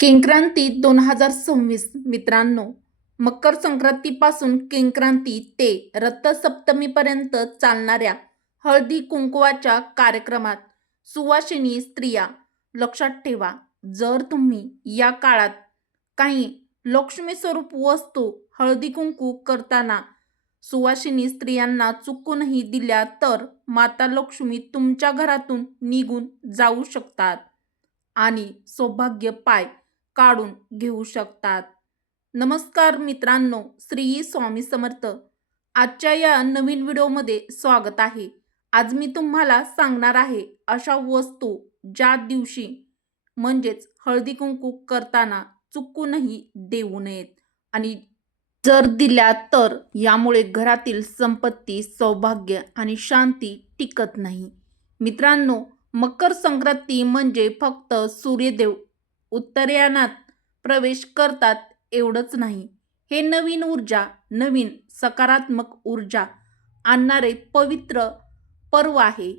किंक्रांती दोन हजार सव्वीस मित्रांनो. मकर संक्रांतीपासून किंक्रांती ते रथसप्तमीपर्यंत चालणाऱ्या हळदी कुंकवाच्या कार्यक्रमात सुवासिनी स्त्रिया लक्षात ठेवा जर तुम्ही या काळात काही लक्ष्मी स्वरूप वस्तू हळदी कुंकू करताना सुवासिनी स्त्रियांना चुकूनही दिल्या तर माता लक्ष्मी तुमच्या घरातून निघून जाऊ शकतात. आणि सौभाग्य पाय काढून घेऊ शकतात. नमस्कार मित्रांनो श्री स्वामी समर्थ. आजच्या या नवीन व्हिडिओमध्ये स्वागत आहे. आज मी तुम्हाला सांगणार आहे अशा वस्तू ज्या दिवशी म्हणजेच हळदी कुंकू करताना चुकूनही देऊ नयेत. आणि जर दिल्या तर यामुळे घरातील संपत्ती सौभाग्य आणि शांती टिकत नाही. मित्रांनो मकर संक्रांती म्हणजे फक्त सूर्यदेव उत्तरायणात प्रवेश करतात एवढंच नाही. हे नवीन ऊर्जा नवीन सकारात्मक ऊर्जा आणणारे पवित्र पर्व आहे.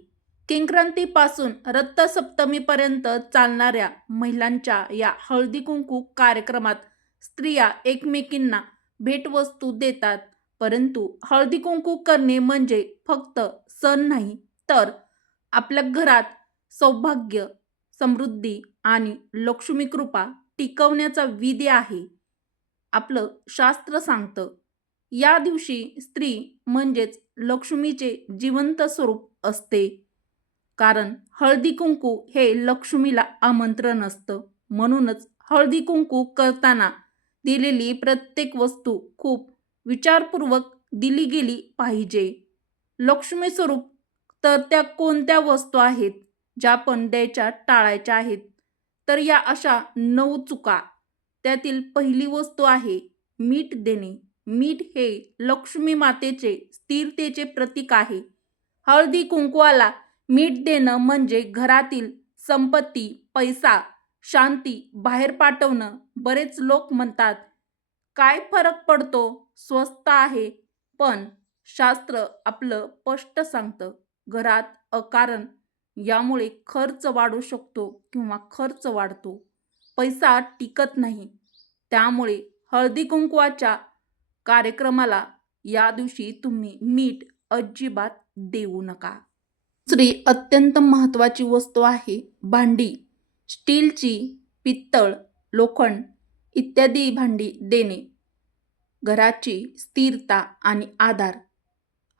किंक्रांतीपासून रक्तसप्तमीपर्यंत चालणाऱ्या महिलांच्या या हळदी कुंकू कार्यक्रमात स्त्रिया एकमेकींना भेटवस्तू देतात. परंतु हळदी कुंकू करणे म्हणजे फक्त सण नाही तर आपल्या घरात सौभाग्य समृद्धी आणि लक्ष्मी कृपा टिकवण्याचा विधी आहे. आपलं शास्त्र सांगतं या दिवशी स्त्री म्हणजेच लक्ष्मीचे जिवंत स्वरूप असते. कारण हळदी कुंकू हे लक्ष्मीला आमंत्रण असतं. म्हणूनच हळदी कुंकू करताना दिलेली प्रत्येक वस्तू खूप विचारपूर्वक दिली गेली पाहिजे. लक्ष्मी स्वरूप तर त्या कोणत्या वस्तू आहेत? ज्या पण द्यायच्या टाळायच्या आहेत तर या अशा नऊ चुका. त्यातील पहिली वस्तू आहे मीठ देणे. मीठ हे लक्ष्मी मातेचे स्थिरतेचे प्रतीक आहे. हळदी कुंकवाला मीठ देणं म्हणजे घरातील संपत्ती पैसा शांती बाहेर पाठवणं बरेच लोक म्हणतात. काय फरक पडतो? स्वस्त आहे पण शास्त्र आपलं स्पष्ट सांगतं. घरात अकारण यामुळे खर्च वाढू शकतो किंवा खर्च वाढतो. पैसा टिकत नाही. त्यामुळे हळदी कुंकवाच्या कार्यक्रमाला या दिवशी तुम्ही मीठ अजिबात देऊ नका. दुसरी अत्यंत महत्त्वाची वस्तू आहे भांडी. स्टीलची पित्तळ लोखंड इत्यादी भांडी देणे. घराची स्थिरता आणि आधार.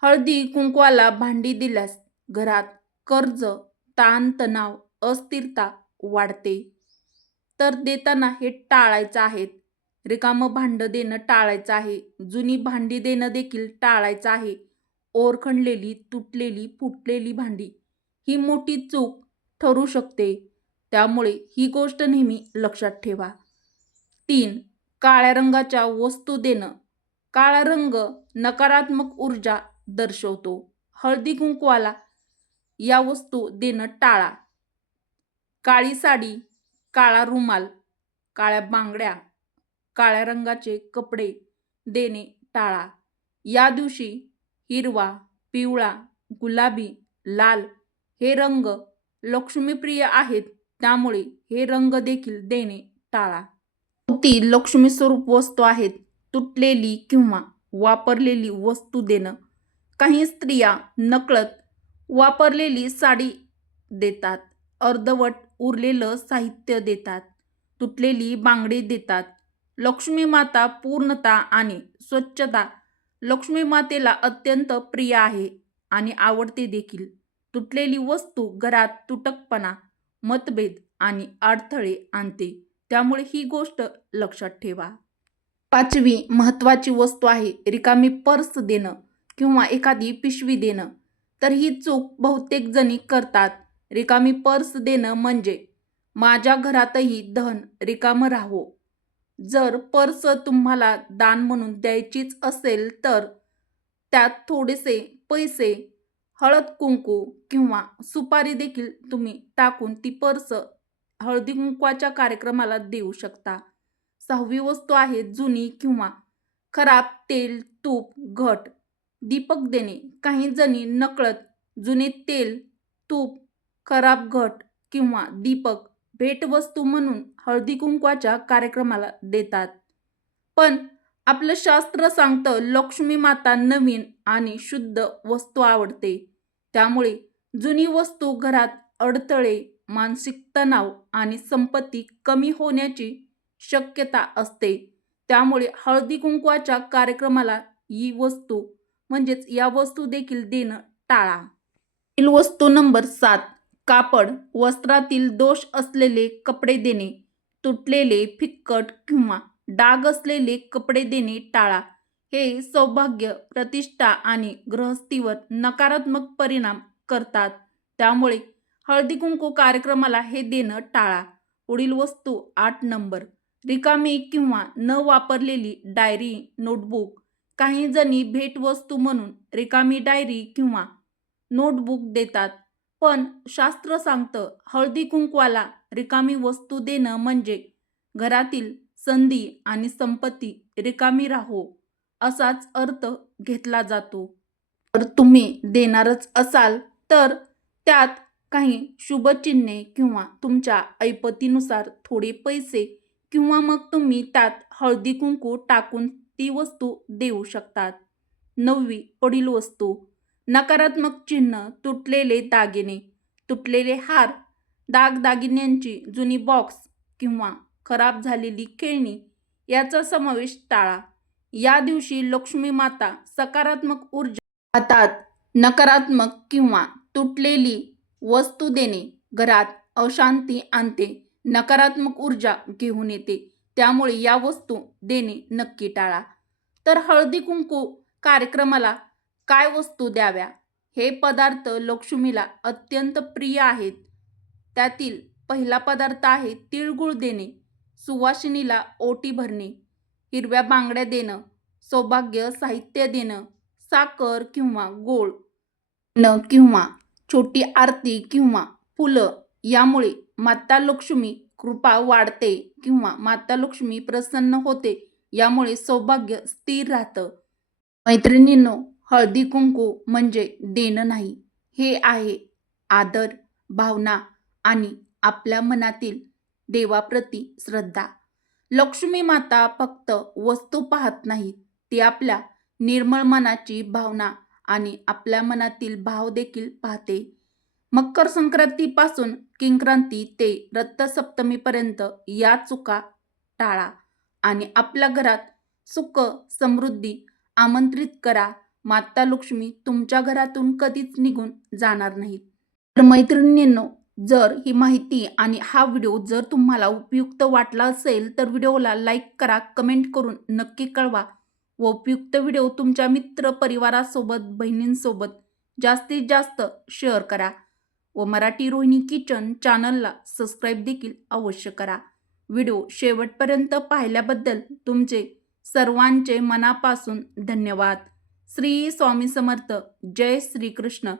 हळदी कुंकवाला भांडी दिल्यास घरात कर्ज ताणतणाव अस्थिरता वाढते. तर देताना हे टाळायचं आहे. रिकामं भांडं देणं टाळायचं आहे. जुनी भांडी देणं देखील टाळायचं आहे. ओरखंडलेली तुटलेली फुटलेली भांडी ही मोठी चूक ठरू शकते. त्यामुळे ही गोष्ट नेहमी लक्षात ठेवा. तीन काळ्या रंगाच्या वस्तू देणं. काळा रंग नकारात्मक ऊर्जा दर्शवतो. हळदी कुंकवाला या वस्तू देणं टाळा. काळी साडी काळा रुमाल काळ्या बांगड्या काळ्या रंगाचे कपडे देणे टाळा. या दिवशी हिरवा पिवळा गुलाबी लाल हे रंग लक्ष्मीप्रिय आहेत त्यामुळे हे रंग देखील देणे टाळा. ती लक्ष्मी स्वरूप वस्तू आहेत तुटलेली किंवा वापरलेली वस्तू देणं. काही स्त्रिया नकळत वापरलेली साडी देतात. अर्धवट उरलेलं साहित्य देतात. तुटलेली बांगडी देतात. लक्ष्मी माता पूर्णता आणि स्वच्छता. लक्ष्मी मातेला अत्यंत प्रिय आहे आणि आवडते देखील. तुटलेली वस्तू घरात तुटकपणा मतभेद आणि अडथळे आणते. त्यामुळे ही गोष्ट लक्षात ठेवा. पाचवी महत्त्वाची वस्तू आहे रिकामी पर्स देणं किंवा एखादी पिशवी देणं. तर ही चूक बहुतेक जणी करतात. रिकामी पर्स देणं म्हणजे माझ्या घरातही धन रिकामं राहो जर पर्स तुम्हाला दान म्हणून द्यायचीच असेल तर त्यात थोडेसे पैसे हळद कुंकू किंवा सुपारी देखील तुम्ही टाकून ती पर्स हळदी कुंकवाच्या कार्यक्रमाला देऊ शकता. सहावी वस्तू आहे जुनी किंवा खराब तेल तूप घट. दीपक देणे काही जणी नकळत जुने तेल तूप खराब घट किंवा दीपक भेटवस्तू म्हणून हळदी कुंकवाच्या कार्यक्रमाला देतात. पण आपलं शास्त्र सांगतं लक्ष्मी माता नवीन आणि शुद्ध वस्तू आवडते. त्यामुळे जुनी वस्तू घरात अडथळे मानसिक तणाव आणि संपत्ती कमी होण्याची शक्यता असते. त्यामुळे हळदी कुंकवाच्या कार्यक्रमाला ही वस्तू म्हणजेच या वस्तू देखील देणं टाळा. वस्तू नंबर सात कापड. वस्त्रातील दोष असलेले कपडे देणे तुटलेले फिक्कट किंवा डाग असलेले कपडे देणे टाळा. हे सौभाग्य प्रतिष्ठा आणि ग्रहस्थीवर नकारात्मक परिणाम करतात. त्यामुळे हळदी कुंकू कार्यक्रमाला हे देणं टाळा. पुढील वस्तू आठ नंबर रिकामी किंवा न वापरलेली डायरी नोटबुक काही जणी भेटवस्तू म्हणून रिकामी डायरी किंवा नोटबुक देतात. पण शास्त्र सांगतं हळदी कुंकवाला रिकामी वस्तू देणं म्हणजे घरातील संधी आणि संपत्ती रिकामी राहो असाच अर्थ घेतला जातो. तर तुम्ही देणारच असाल तर त्यात काही शुभचिन्हे किंवा तुमच्या ऐपतीनुसार थोडे पैसे किंवा मग तुम्ही त्यात हळदी कुंकू टाकून ती वस्तू देऊ शकतात. नववी पुढील वस्तू. नकारात्मक चिन्ह तुटलेले दागिने. तुटलेले हार दागदागिन्यांची जुनी बॉक्स किंवा खराब झालेली खेळणी याचा समावेश टाळा. या दिवशी लक्ष्मी माता सकारात्मक ऊर्जा हातात नकारात्मक किंवा तुटलेली वस्तू देणे. घरात अशांती आणते. नकारात्मक ऊर्जा घेऊन येते. त्यामुळे या वस्तू देणे नक्की टाळा. तर हळदी कुंकू कार्यक्रमाला काय वस्तू द्याव्या? हे पदार्थ लक्ष्मीला अत्यंत प्रिय आहेत. त्यातील पहिला पदार्थ आहे तिळगुळ देणे सुवासिनीला ओटी भरणे हिरव्या बांगड्या देणं सौभाग्य साहित्य देणं साखर किंवा गोळ न किंवा छोटी आरती किंवा फुलं यामुळे माता लक्ष्मी कृपा वाढते किंवा माता लक्ष्मी प्रसन्न होते यामुळे सौभाग्य स्थिर राहतं. मैत्रिणींनो हळदी कुंकू म्हणजे देणं नाही हे आहे आदर भावना आणि आपल्या मनातील देवाप्रती श्रद्धा. लक्ष्मी माता फक्त वस्तू पाहत नाही ती आपल्या निर्मळ मनाची भावना आणि आपल्या मनातील भाव देखील पाहते. मकर संक्रांतीपासून किंक्रांती ते रथसप्तमीपर्यंत या चुका टाळा आणि आपल्या घरात सुख समृद्धी आमंत्रित करा. माता लक्ष्मी तुमच्या घरातून कधीच निघून जाणार नाहीत. तर मैत्रिणींनो जर ही माहिती आणि हा व्हिडिओ जर तुम्हाला उपयुक्त वाटला असेल तर व्हिडिओला लाईक करा कमेंट करून नक्की कळवा व उपयुक्त व्हिडिओ तुमच्या मित्र परिवारासोबत बहिणींसोबत जास्तीत जास्त शेअर करा. व मराठी रोहिणी किचन चॅनलला सबस्क्राईब देखील अवश्य करा. व्हिडिओ शेवटपर्यंत पाहिल्याबद्दल तुमचे सर्वांचे मनापासून धन्यवाद. श्री स्वामी समर्थ. जय श्रीकृष्ण.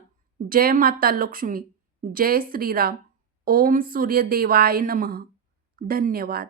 जय माता लक्ष्मी. जय श्रीराम. ओम सूर्यदेवाय नमः. धन्यवाद.